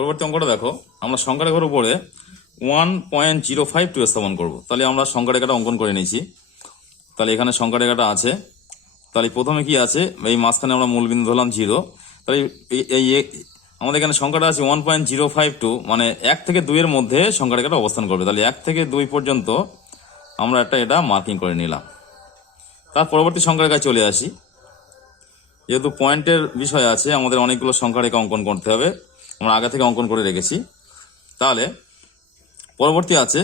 পরবর্তী অঙ্কটা দেখো, আমরা সংখ্যা রেখার উপরে 1.052 স্থাপন করব। তাহলে আমরা সংখ্যা রেখাটা অঙ্কন করে নিয়েছি। তাহলে এখানে সংখ্যা রেখাটা আছে। তাহলে প্রথমে কি আছে, এই মাঝখানে আমরা মূলবিন্দু ধরলাম 0। তাহলে আমাদের এখানে সংখ্যাটা আছে 1.052, মানে 1 থেকে 2 এর মধ্যে সংখ্যা রেখাটা অবস্থান করবে। তাহলে 1 থেকে 2 পর্যন্ত আমরা এটা মার্কিং করে নিলাম। তার পরবর্তী সংখ্যা রেখায় চলে আসি। যেহেতু পয়েন্টের বিষয় আছে, আমাদের অনেকগুলো সংখ্যা রেখা অঙ্কন করতে হবে, আমরা আগে থেকে অঙ্কন করে রেখেছি। তাহলে পরবর্তী আছে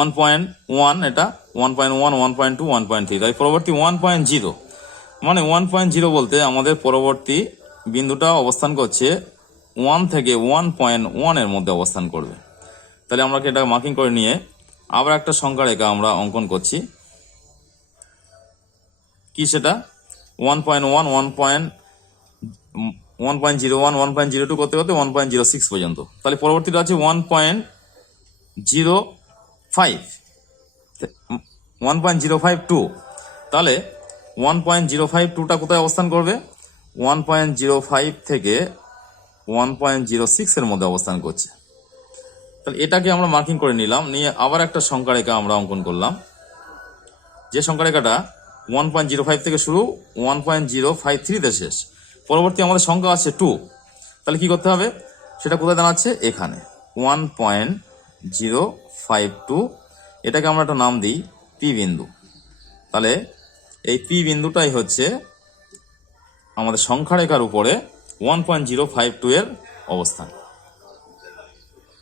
1.1, এটা 1.1, 1.2, 1.3। তাই পরবর্তী 1.0, মানে 1.0 বলতে আমাদের পরবর্তী বিন্দুটা অবস্থান করছে 1 থেকে 1.1 এর মধ্যে অবস্থান করবে। তাহলে আমরা এটা মার্কিং করে নিয়ে আবার একটা সংখ্যা রেখা আমরা অঙ্কন করছি। কি সেটা 1.1, 1.01, 1.02 করতে করতে 1.06 পর্যন্ত। তাহলে পরবর্তীটা আছে 1.052। তাহলে 1.052টা কোথায় অবস্থান করবে? 1.05 থেকে 1.06 এর মধ্যে অবস্থান করছে। তাহলে এটাকে আমরা মার্কিং করে নিলাম, নিয়ে আবার একটা সংখ্যা রেখা আমরা অঙ্কন করলাম। যে সংখ্যা রেখাটা 1.05 থেকে শুরু, 1.053 তে শেষ। পরবর্তী আমাদের সংখ্যা আছে 2। তাহলে কি করতে হবে, সেটা কোথায় দাঁড়াচ্ছে? এখানে 1.052। এটাকে আমরা একটা নাম দিই পি বিন্দু। তাহলে এই পি বিন্দুটাই হচ্ছে আমাদের সংখ্যা রেখার উপরে 1.052 এর অবস্থান।